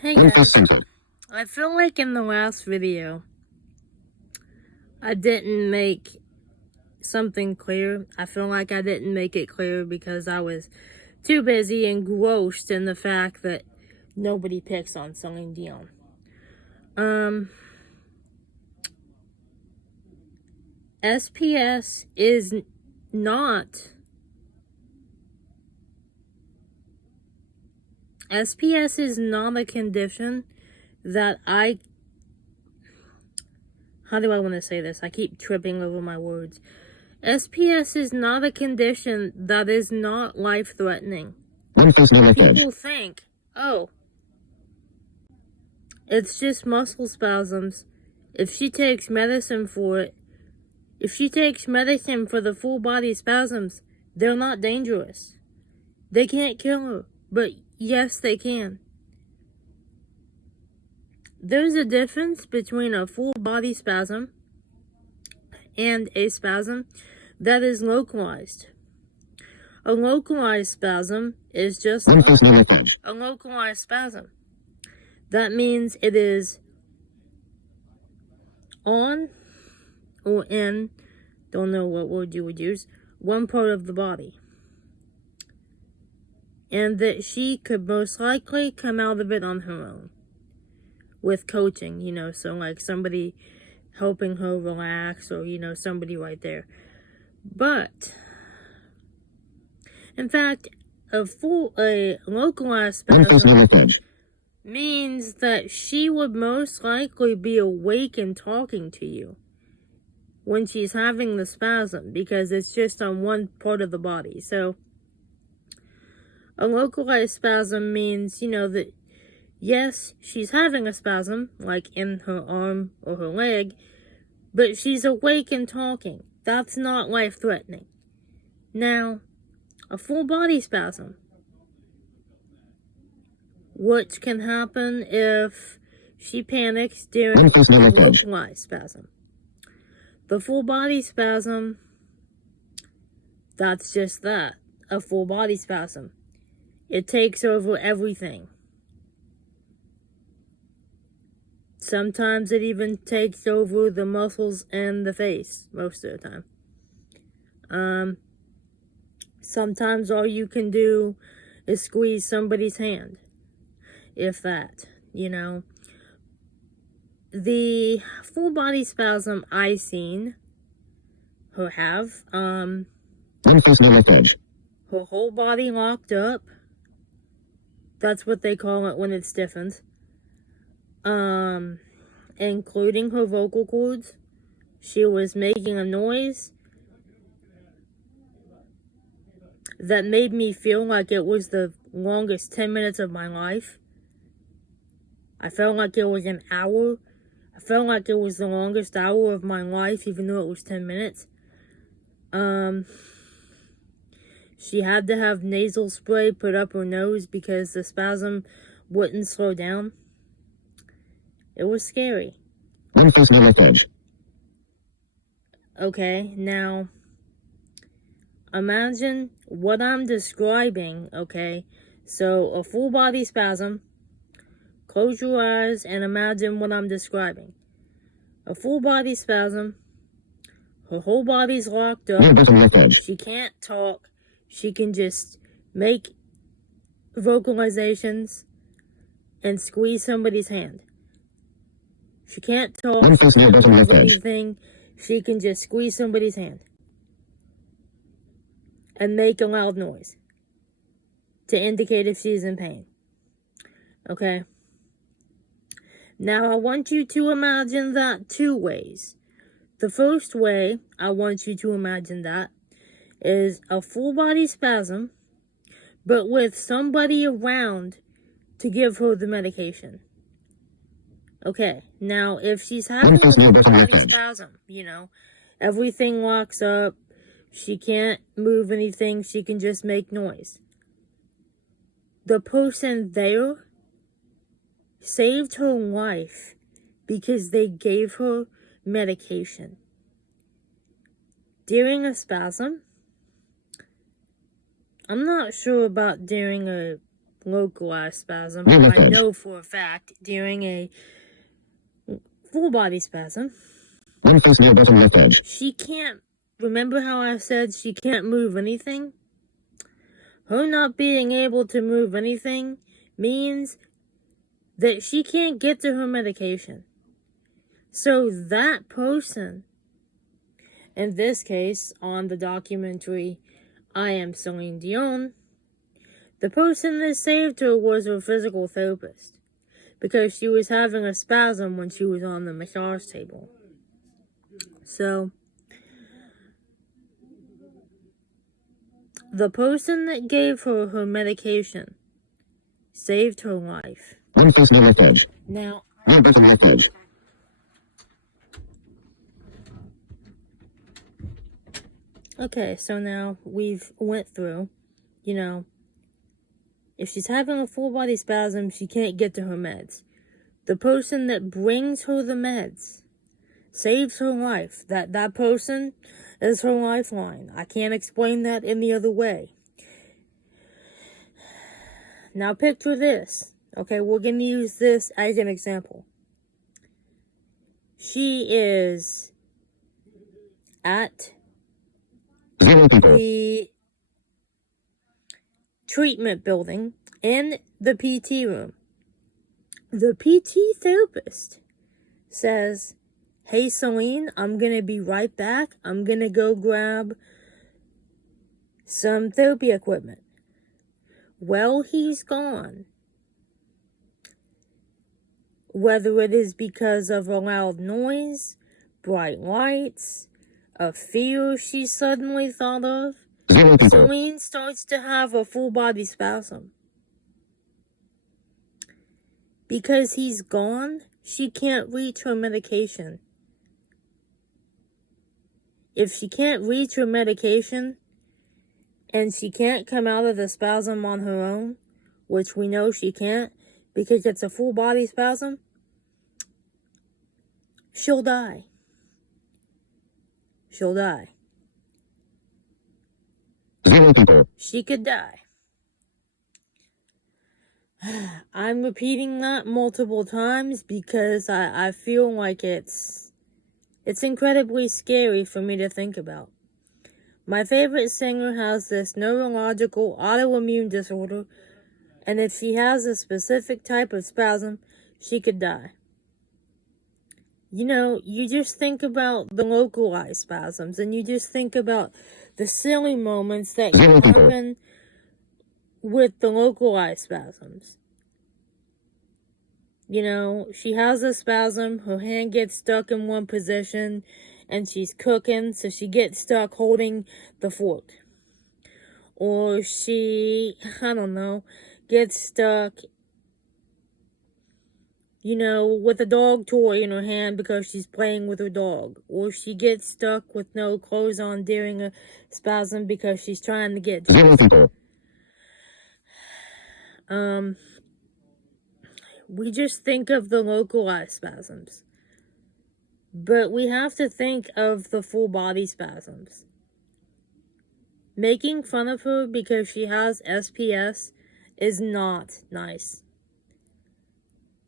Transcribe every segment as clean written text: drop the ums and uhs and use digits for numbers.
Hey guys, I feel like in the last video, I didn't make something clear. I feel like I didn't make it clear because I was too busy engrossed in the fact that nobody picks on Céline Dion. SPS is not... SPS is not a condition that how do I want to say this? I keep tripping over my words. SPS is not a condition that is not life-threatening. People think, oh, it's just muscle spasms. If she takes medicine for it, if she takes medicine for the full body spasms, they're not dangerous. They can't kill her, but yes, they can. There's a difference between a full body spasm and a spasm that is localized. A localized spasm is just a localized spasm. That means it is on or in, don't know what word you would use, one part of the body. And that she could most likely come out of it on her own. With coaching, so like somebody helping her relax or, somebody right there. But, in fact, a localized spasm means that she would most likely be awake and talking to you when she's having the spasm, because it's just on one part of the body. So, a localized spasm means, that yes, she's having a spasm, like in her arm or her leg, but she's awake and talking. That's not life-threatening. Now, a full body spasm, which can happen if she panics during a localized spasm. The full body spasm, that's just that, a full body spasm. It takes over everything. Sometimes it even takes over the muscles and the face, most of the time. Sometimes all you can do is squeeze somebody's hand, if that, The full body spasm I seen her have, her whole body locked up. That's what they call it when it stiffens. Including her vocal cords. She was making a noise that made me feel like it was the longest 10 minutes of my life. I felt like it was an hour. I felt like it was the longest hour of my life, even though it was 10 minutes. She had to have nasal spray put up her nose because the spasm wouldn't slow down. It was scary. Okay, now, imagine what I'm describing, okay? So, a full body spasm. Close your eyes and imagine what I'm describing. A full body spasm. Her whole body's locked up. She can't talk. She can just make vocalizations and squeeze somebody's hand. She can't talk, she can't do anything. She can just squeeze somebody's hand and make a loud noise to indicate if she's in pain. Okay? Now, I want you to imagine that two ways. The first way I want you to imagine that is a full body spasm, but with somebody around to give her the medication. Okay, now if she's having a full body spasm, everything locks up, she can't move anything, she can just make noise. The person there saved her life because they gave her medication. During a spasm, I'm not sure about during a localized spasm. I know for a fact during a full body spasm, she can't, remember how I said she can't move anything? Her not being able to move anything means that she can't get to her medication. So that person, in this case, on the documentary I Am Céline Dion, the person that saved her was her physical therapist, because she was having a spasm when she was on the massage table. So, the person that gave her her medication saved her life. Now, okay, so now we've went through, if she's having a full body spasm, she can't get to her meds. The person that brings her the meds saves her life. That person is her lifeline. I can't explain that any other way. Now picture this. Okay, we're going to use this as an example. She is at the treatment building in the PT room. The PT therapist says, "Hey, Céline, I'm going to be right back. I'm going to go grab some therapy equipment." Well, he's gone. Whether it is because of a loud noise, bright lights, a fear she suddenly thought of, Céline starts to have a full body spasm. Because he's gone, she can't reach her medication. If she can't reach her medication, and she can't come out of the spasm on her own, which we know she can't, because it's a full body spasm, she'll die. She'll die. She could die. I'm repeating that multiple times because I feel like it's incredibly scary for me to think about. My favorite singer has this neurological autoimmune disorder, and if she has a specific type of spasm, she could die. You just think about the localized spasms, and you just think about the silly moments that can happen with the localized spasms. She has a spasm, her hand gets stuck in one position, and she's cooking, so she gets stuck holding the fork. Or she, gets stuck, with a dog toy in her hand because she's playing with her dog. Or she gets stuck with no clothes on during a spasm because she's trying to get dressed. We just think of the localized spasms. But we have to think of the full body spasms. Making fun of her because she has SPS is not nice.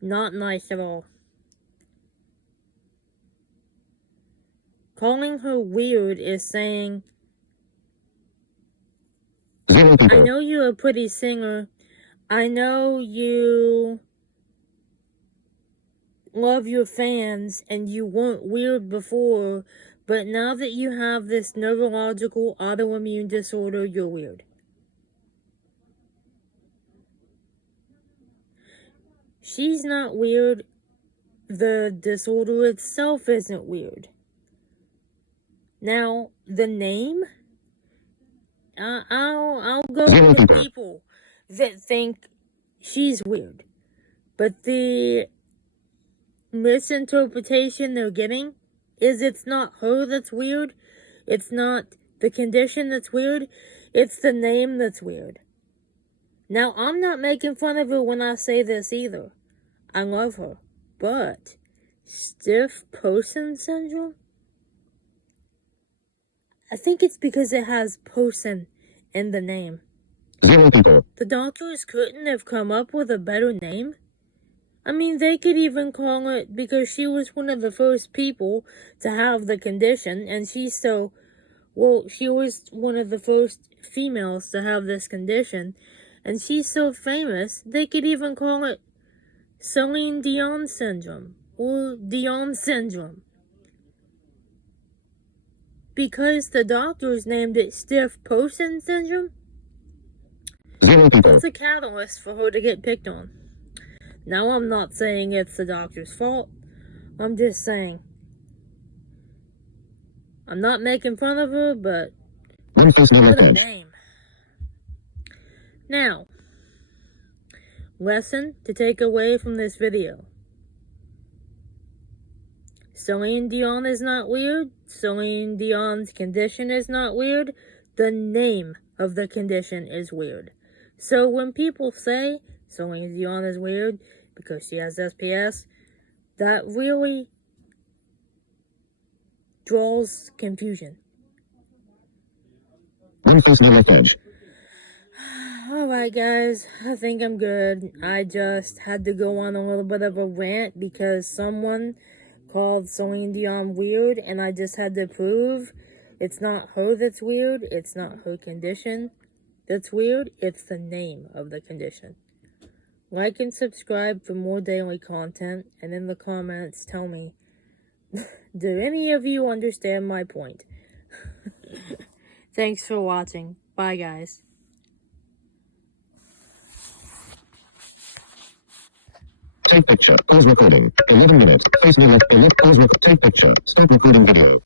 Not nice at all. Calling her weird is saying, I know you're a pretty singer. I know you love your fans and you weren't weird before, but now that you have this neurological autoimmune disorder, you're weird. She's not weird. The disorder itself isn't weird. Now, the name, I'll go with people that think she's weird. But the misinterpretation they're getting is it's not her that's weird. It's not the condition that's weird. It's the name that's weird. Now, I'm not making fun of her when I say this either. I love her. But stiff person syndrome? I think it's because it has person in the name. 0 people. The doctors couldn't have come up with a better name? I mean, they could even call it, because she was one of the first people to have the condition, and she was one of the first females to have this condition, and she's so famous, they could even call it Céline Dion syndrome, or Dion syndrome. Because the doctors named it stiff person syndrome? 0 people. That's a catalyst for her to get picked on. Now, I'm not saying it's the doctor's fault. I'm just saying. I'm not making fun of her, but what a name. Now, lesson to take away from this video. Céline Dion is not weird. Céline Dion's condition is not weird. The name of the condition is weird. So when people say Céline Dion is weird because she has SPS, that really draws confusion. Alright guys, I think I'm good. I just had to go on a little bit of a rant because someone called Céline Dion weird, and I just had to prove it's not her that's weird, it's not her condition that's weird, it's the name of the condition. Like and subscribe for more daily content, and in the comments tell me, do any of you understand my point? Thanks for watching. Bye guys. Take picture. Pause recording. 11 minutes. Face me left. Pause. Take picture. Stop recording video.